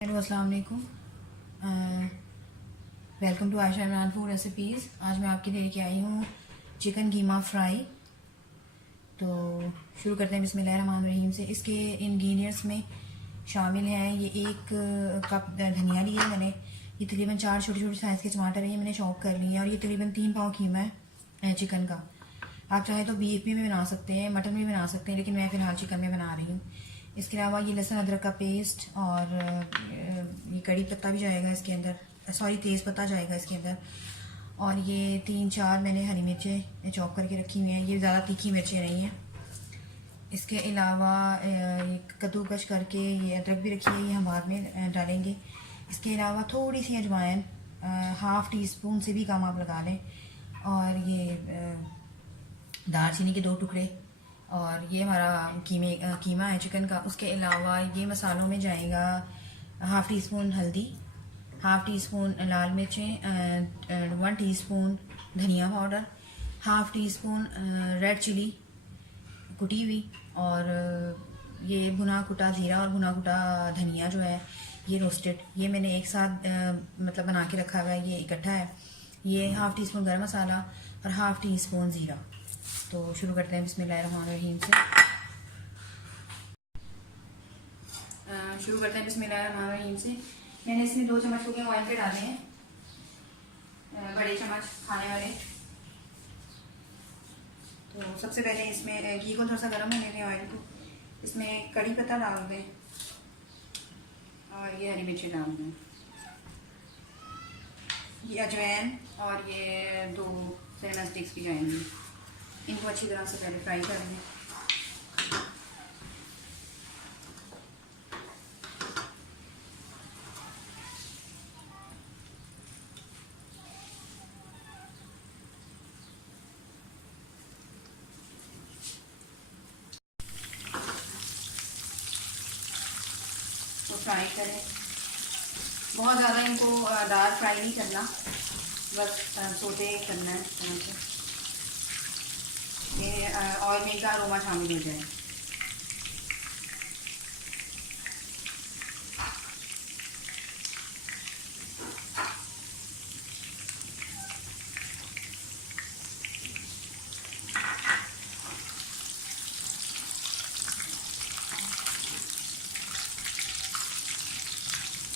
Hello अस्सलाम वालेकुम। Welcome to Ayesha Imran food recipes. आज मैं आपके लिए लेके आई हूँ चिकन कीमा फ्राई। तो शुरू करते हैं बिस्मिल्लाहिर्रहमानिर्रहीम से। इसके इंग्रेडिएंट्स में शामिल हैं ये 1 कप धनिया लिया है मैंने, ये तकरीबन 4 छोटे छोटे साइज़ के टमाटर हैं, ये मैंने चॉप कर लिए हैं, और ये तकरीबन 3 पाव कीमा है चिकन का। आप चाहे तो बीफ में भी बना सकते हैं, मटन में भी बना सकते हैं, लेकिन मैं फ़िलहाल चिकन में बना रही हूँ। इसके अलावा ये लहसुन अदरक का पेस्ट और ये कड़ी पत्ता भी जाएगा इसके अंदर, सॉरी तेज़ पत्ता जाएगा इसके अंदर, और ये 3-4 मैंने हरी मिर्चें चॉप करके रखी हुई हैं, ये ज़्यादा तीखी मिर्चें नहीं हैं। इसके अलावा कद्दूकश करके ये अदरक भी रखी है, ये हम बाद में डालेंगे। इसके अलावा थोड़ी सी अजवाइन, हाफ़ टी स्पून से भी कम आप लगा लें, और ये दालचीनी के 2 टुकड़े, और ये हमारा कीमा है चिकन का। उसके अलावा ये मसालों में जाएगा हाफ़ टी स्पून हल्दी, हाफ़ टी स्पून लाल मिर्चें, 1 टीस्पून धनिया powder, half teaspoon red chili कुटी हुई, और ये भुना कुटा ज़ीरा और भुना कुटा धनिया जो है ये रोस्टेड, ये मैंने एक साथ मतलब बना के रखा हुआ है, ये इकट्ठा है। ये हाफ़ टी स्पून गर्म मसाला और हाफ़ टी स्पून ज़ीरा। तो शुरू करते हैं बिस्मिल्लाहिर्रहमानिर्रहीम से। शुरू करते हैं बिस्मिल्लाहिर्रहमानिर्रहीम से। मैंने इसमें 2 चम्मच कुकिंग ऑयल के डाले हैं, बड़े चम्मच खाने वाले। तो सबसे पहले इसमें घी को थोड़ा सा गर्म होने दें, ऑयल को। इसमें कड़ी पत्ता डाल दें और ये हरी मिर्ची डाल दें, ये अजवाइन, और ये 2 सिनेमा स्टिक्स भी जाएंगे। इनको अच्छी तरह से पहले फ्राई कर लें। तो फ्राई करें, बहुत ज़्यादा इनको डार्क फ्राई नहीं करना, बस सोटे करना है ये ऑयल में इनका अरोमा शामिल हो जाए।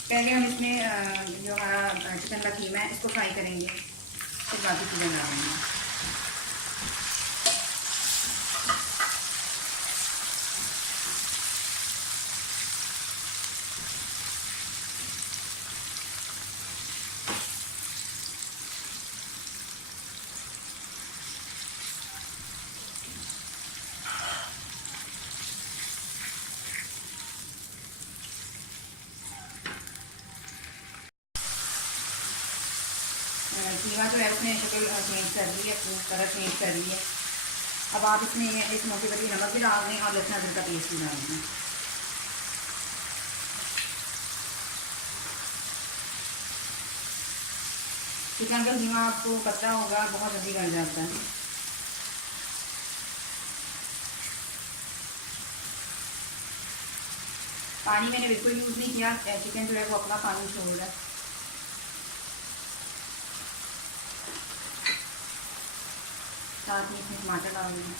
पहले हम इसमें जो हमारा चिकन का कीमा है इसको फ्राई करेंगे, फिर बाकी चीज़ें डालेंगे। कीमा जो है उसने शक्ल चेंज कर ली है, कलर चेंज कर ली है। अब आप इसमें इस मौके पर नमक भी डाल दें और लहसुन अदरक का पेस्ट भी डाल दें। चिकन का कीमा आपको पता होगा बहुत जल्दी गल जाता है। पानी मैंने बिल्कुल यूज़ नहीं किया, चिकन जो है वो अपना पानी छोड़ रहा है। साथ में इसमें टमाटर डाल देंगे।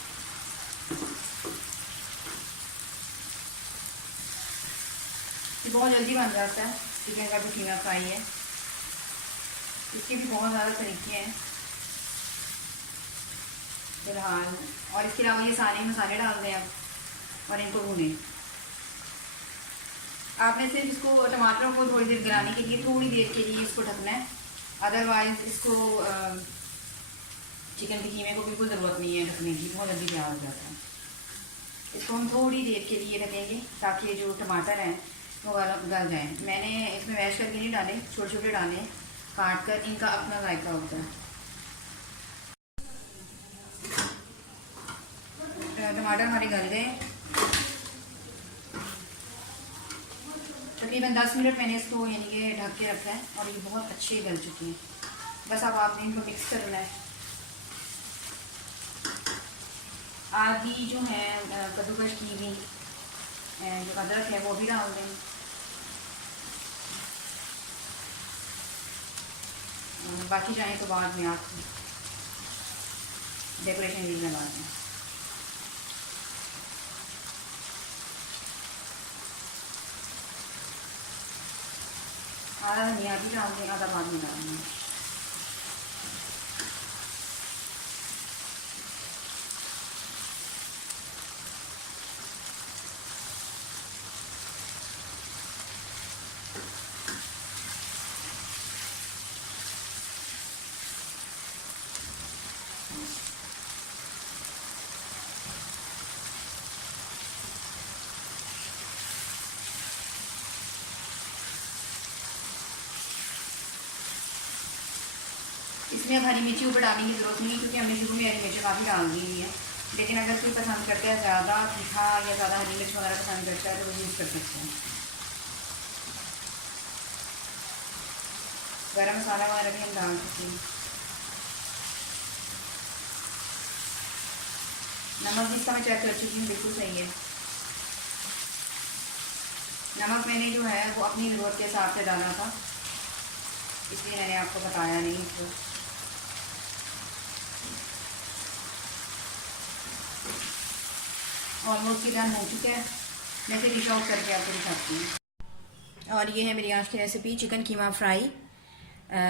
ये बहुत जल्दी बन जाता है चिकन का जो कीमा फ्राई है। इसके भी बहुत ज़्यादा तरीके हैं फिलहाल। और इसके अलावा ये सारे मसाले डाल दें आप और इनको भूनें। आपने सिर्फ इसको टमाटरों को थोड़ी देर गलाने के लिए थोड़ी देर के लिए इसको ढकना है, अदरवाइज़ इसको चिकन के कीमे को बिल्कुल ज़रूरत नहीं है ढकने की, बहुत जल्दी तैयार हो जाता है। इसको हम थोड़ी देर के लिए ढकेंगे ताकि जो टमाटर हैं वो गल जाएँ। मैंने इसमें मैश करके नहीं डाले, छोटे छोटे डाले काट कर, इनका अपना जायका होता है। टमाटर हमारे गल गए, तकरीबन 10 मिनट मैंने इसको यानी कि ढक के रखा है, और ये बहुत अच्छे गल चुके हैं। बस अब आपने इनको मिक्स करना है। आधी जो है कद्दूकश की हुई जो अदरक है वो भी डाल दें, बाकी चाहें तो बाद में आप डेकोरेशन भी लगा दें। आधा धनिया भी डाल दें, आधा बाद में डालेंगे। इसमें अब हरी मिर्ची ऊपर डालने की ज़रूरत नहीं, क्योंकि हमने शुरू में हरी मिर्ची काफ़ी डाल दी हुई है। लेकिन अगर कोई पसंद करता है ज़्यादा तीखा या ज़्यादा हरी मिर्च वगैरह पसंद करता है तो वो यूज़ कर सकते हैं। गरम मसाला वगैरह भी हम डाल सकते हैं। नमक भी इसका मैं चेक कर चुकी हूँ, बिल्कुल सही है। नमक मैंने जो है वो अपनी ज़रूरत के हिसाब से डाला था, इसलिए मैंने आपको बताया नहीं इसको। ऑलमोस्ट डन हो चुका है। मैं फिर डिश आउट करके आपको दिखाती हूँ। और ये है मेरी आज की रेसिपी चिकन कीमा फ्राई।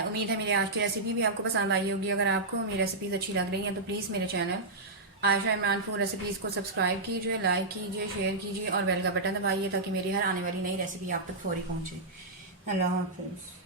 उम्मीद है मेरी आज की रेसिपी भी आपको पसंद आई होगी। अगर आपको मेरी रेसिपीज़ अच्छी लग रही हैं तो प्लीज़ मेरे channel Ayesha Imran food recipes को सब्सक्राइब कीजिए, लाइक कीजिए, शेयर कीजिए और बेल का बटन दबाइए ताकि मेरी हर आने वाली नई रेसिपी आप तक फौरी पहुँचे। अल्लाह हाफ़िज़।